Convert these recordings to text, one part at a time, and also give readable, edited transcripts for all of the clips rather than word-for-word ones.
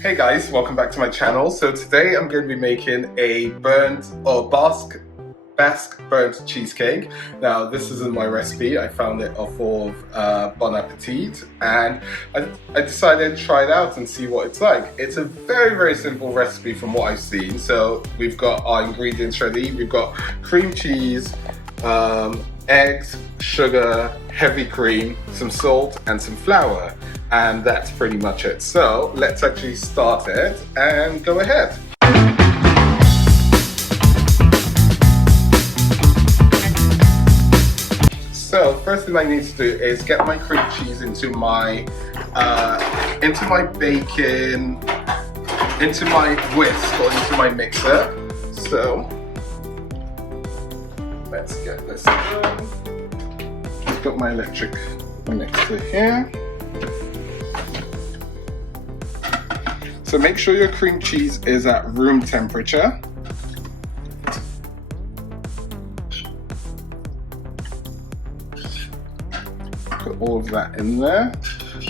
Hey guys, welcome back to my channel. So today I'm going to be making a Basque burnt cheesecake. Now this isn't my recipe, I found it off of Bon Appetit, and I decided to try it out and see what it's like. It's a very simple recipe from what I've seen. So we've got our ingredients ready. We've got cream cheese, eggs, sugar, heavy cream, some salt and some flour, and that's pretty much it. So let's actually start it and go ahead. So first thing I need to do is get my cream cheese into my bacon, into my whisk or into my mixer. So let's get this done. I've got my electric mixer here. So make sure your cream cheese is at room temperature. Put all of that in there.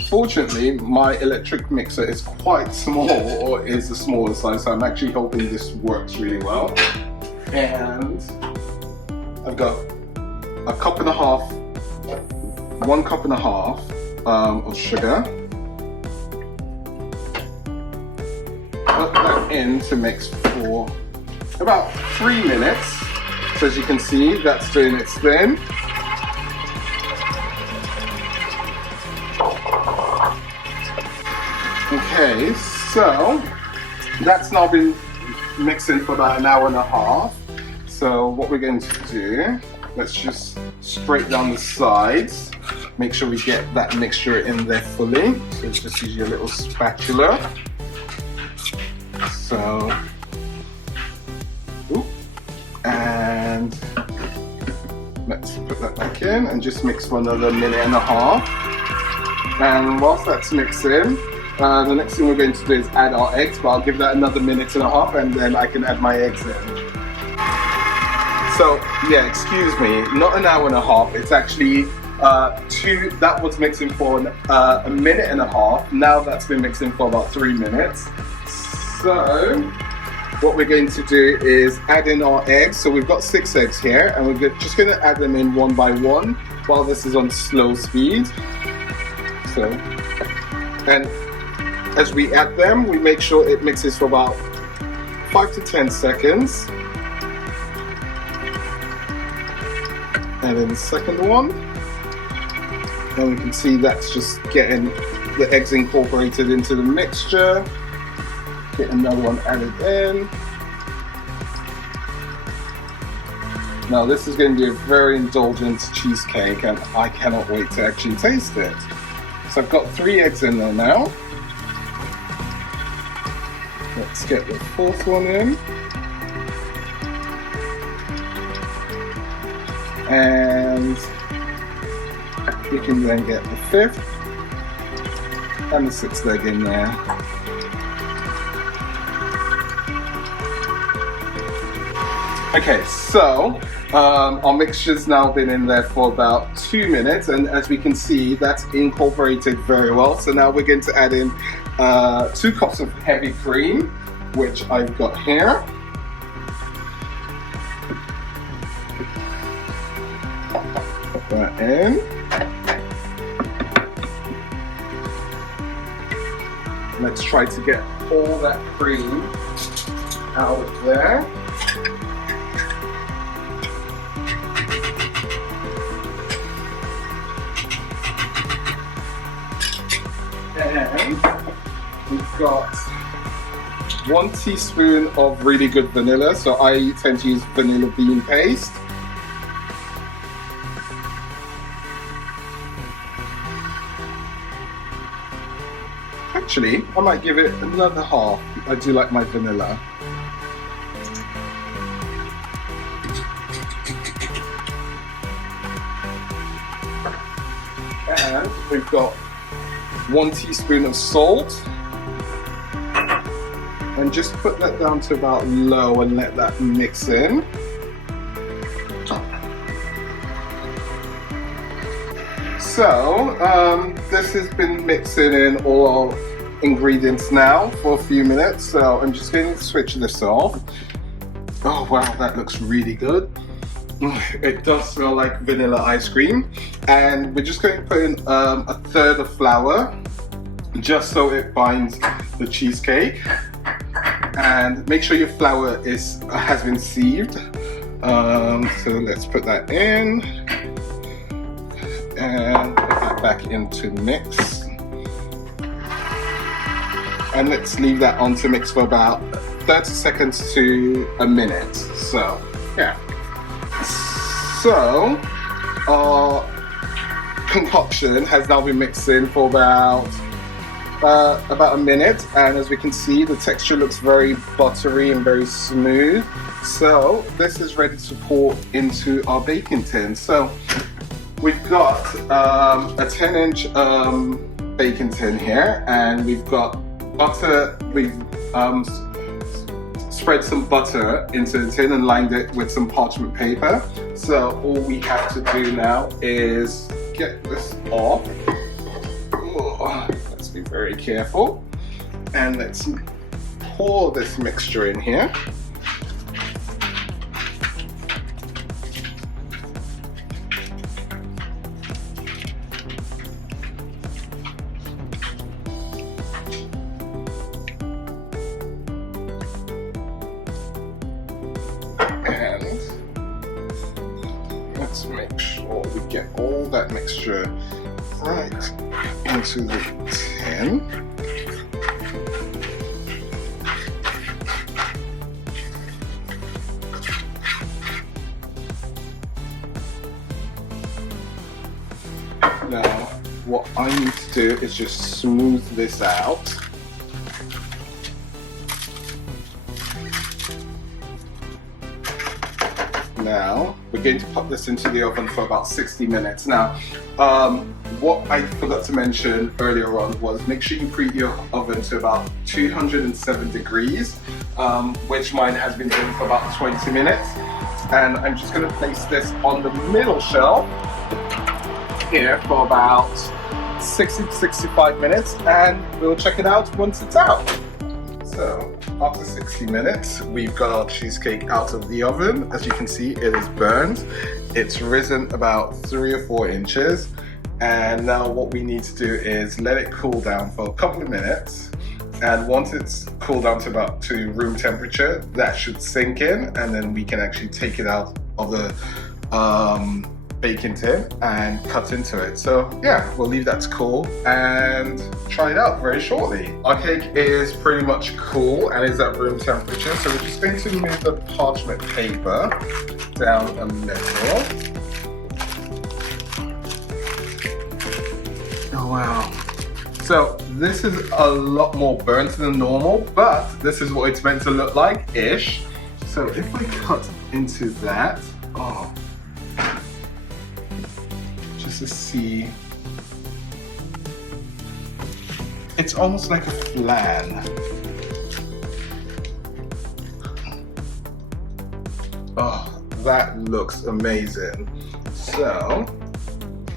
Fortunately, my electric mixer is quite small, or is the smallest size, so I'm actually hoping this works really well. And I've got a cup and a half, 1 cup and a half of sugar. Put that in to mix for about 3 minutes. So as you can see, that's doing its thing. Okay, so that's now been mixing for about an hour and a half. So what we're going to do, let's just scrape down the sides. Make sure we get that mixture in there fully. So just use your little spatula. So, and let's put that back in and just mix for another minute and a half. And whilst that's mixing, the next thing we're going to do is add our eggs, but I'll give that another minute and a half and then I can add my eggs in. So yeah, excuse me, not an hour and a half, it's actually that was mixing for a minute and a half. Now that's been mixing for about 3 minutes. So what we're going to do is add in our eggs. So we've got 6 eggs here, and we're just going to add them in one by one while this is on slow speed. So, and as we add them, we make sure it mixes for about 5 to 10 seconds. And then the second one, and we can see that's just getting the eggs incorporated into the mixture. Get another one added in. Now this is going to be a very indulgent cheesecake and I cannot wait to actually taste it. So I've got 3 eggs in there now. Let's get the 4th one in. And we can then get the 5th and the 6th egg in there. Okay, so our mixture's now been in there for about 2 minutes, and as we can see, that's incorporated very well. So now we're going to add in 2 cups of heavy cream, which I've got here. Put that in. Let's try to get all that cream out of there. And we've got 1 teaspoon of really good vanilla, so I tend to use vanilla bean paste. Actually, I might give it another half. I do like my vanilla. And we've got 1 teaspoon of salt, and just put that down to about low and let that mix in. So this has been mixing in all ingredients now for a few minutes. So I'm just going to switch this off. Oh wow, that looks really good. It does smell like vanilla ice cream. And we're just going to put in a third of flour, just so it binds the cheesecake. And make sure your flour has been sieved. So let's put that in and put that back into mix. And let's leave that on to mix for about 30 seconds to a minute. So yeah. So our concoction has now been mixed in for about a minute, and as we can see, the texture looks very buttery and very smooth. So this is ready to pour into our baking tin. So we've got a 10-inch baking tin here, and we've got butter. We've spread some butter into the tin and lined it with some parchment paper. So all we have to do now is get this off. Oh, let's be very careful. And let's pour this mixture in here. And let's make sure we get all that mixture right into the tin. Now, what I need to do is just smooth this out. Now, we're going to pop this into the oven for about 60 minutes. Now, what I forgot to mention earlier on was make sure you preheat your oven to about 207 degrees, which mine has been doing for about 20 minutes. And I'm just going to place this on the middle shelf here for about 60 to 65 minutes, and we'll check it out once it's out. So after 60 minutes, we've got our cheesecake out of the oven. As you can see, it is burned. It's risen about 3 or 4 inches. And now what we need to do is let it cool down for a couple of minutes. And once it's cooled down to room temperature, that should sink in, and then we can actually take it out of the baking tin and cut into it. So yeah, we'll leave that to cool and try it out very shortly. Our cake is pretty much cool and is at room temperature, so we're just going to move the parchment paper down a little. Oh wow. So this is a lot more burnt than normal, but this is what it's meant to look like-ish. So if I cut into that, oh, just to see, it's almost like a flan. Oh, that looks amazing. So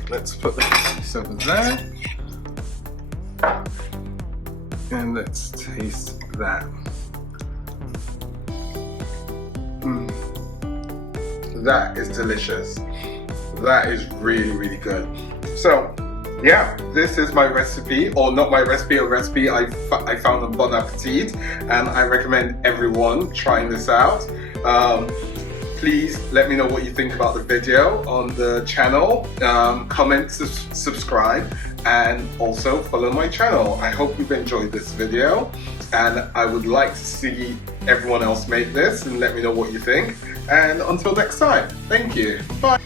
let's put this over there. And let's taste that. That is delicious. That is really, really good. So, yeah, this is my recipe, or not my recipe, a recipe I found on Bon Appetit, and I recommend everyone trying this out. Please let me know what you think about the video on the channel. Comment, subscribe, and also follow my channel. I hope you've enjoyed this video, and I would like to see everyone else make this and let me know what you think. And until next time, thank you. Bye.